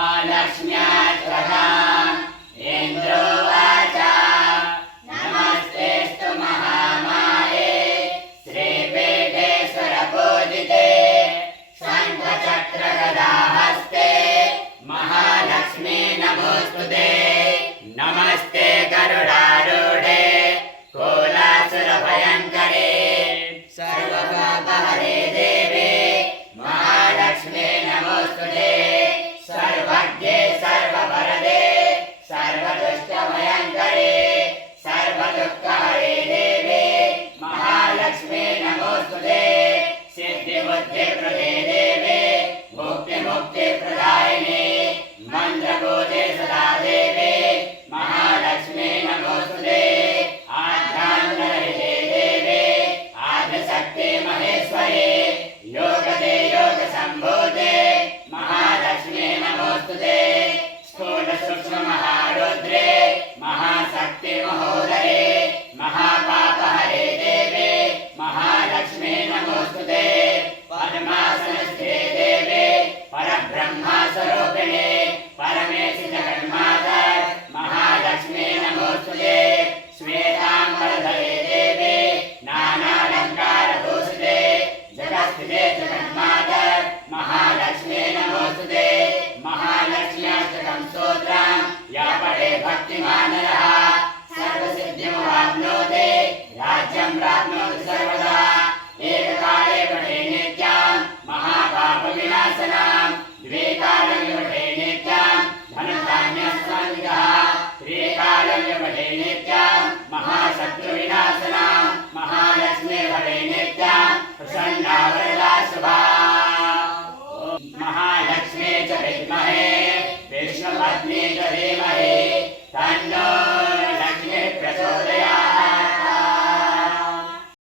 लक्ष्म्यास्तथा इन्द्रोवाच नमस्तेऽस्तु महामाये श्रीपीठेश्वरपूजिते शङ्खचक्रगदाहस्ते महालक्ष्मी नमोऽस्तुते। नमस्ते गरुडारूढे कोलासुरभयङ्करे सर्वपापहरे देवे महालक्ष्मी नमोऽस्तुते। सर्वज्ञे सर्ववरदे सर्वदुष्टभयङ्करे सर्वदुःखहरे देवे महालक्ष्मी नमोऽस्तुते। सिद्धिबुद्धिप्रदे देवे मुक्तिमुक्तिप्रदायिने मन्त्रभूते सदा देवे महालक्ष्मी नमोऽस्तुते। आध्यात्मरहिते देवे आदिशक्ति महेश्वरे योगदे योगसम्भूते महालक्ष्मी नमोऽस्तुते। स्थूलसूक्ष्ममहारुद्रे महाशक्ति महोदरे महापापहरे देवे महालक्ष्मी नमोऽस्तुते। पद्मासनस्थे देवे परब्रह्मस्वरूपिणे परमेशि जगन्माता महालक्ष्मी नमोऽस्तुते। श्वेताम्बरधरे देवे नानालङ्कारभूषिते जगत्स्थिते जगन्माता महालक्ष्मी नमोऽस्तुते। महालक्ष्म्याष्टकं स्तोत्रं या पठे भक्तिमानः सर्वसिद्धिमवाप्नोति राज्यं प्राप्नोति सर्वदा। एककाले पठे नित्यं महापापविनाशनं द्विकालं पठे नित्यं धनधान्यसमन्वितः त्रिकालं पठे नित्यं महाशत्रुविनाशनं महालक्ष्मी पठे नित्यं प्रसन्ना वरदा शुभा। महालक्ष्मी च विद्महे विष्णुपत्नी च धीमहि तन्नो